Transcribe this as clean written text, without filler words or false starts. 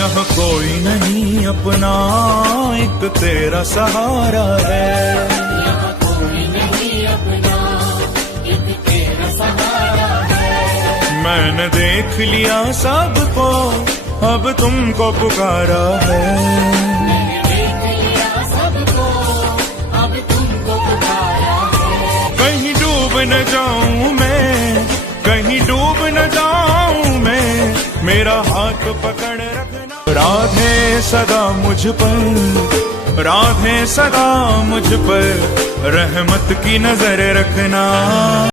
यहाँ कोई नहीं अपना, एक तेरा सहारा है। यहाँ कोई नहीं अपना, एक तेरा सहारा है। मैंने देख लिया सबको, अब तुमको पुकारा है। मैंने देख लिया सबको, अब तुमको पुकारा है। कहीं डूब न जाऊं मैं, कहीं डूब न जाऊं मैं, मेरा हाथ पकड़ रखना। राधे सदा मुझ पर, राधे सदा मुझ पर, रहमत की नजर रखना।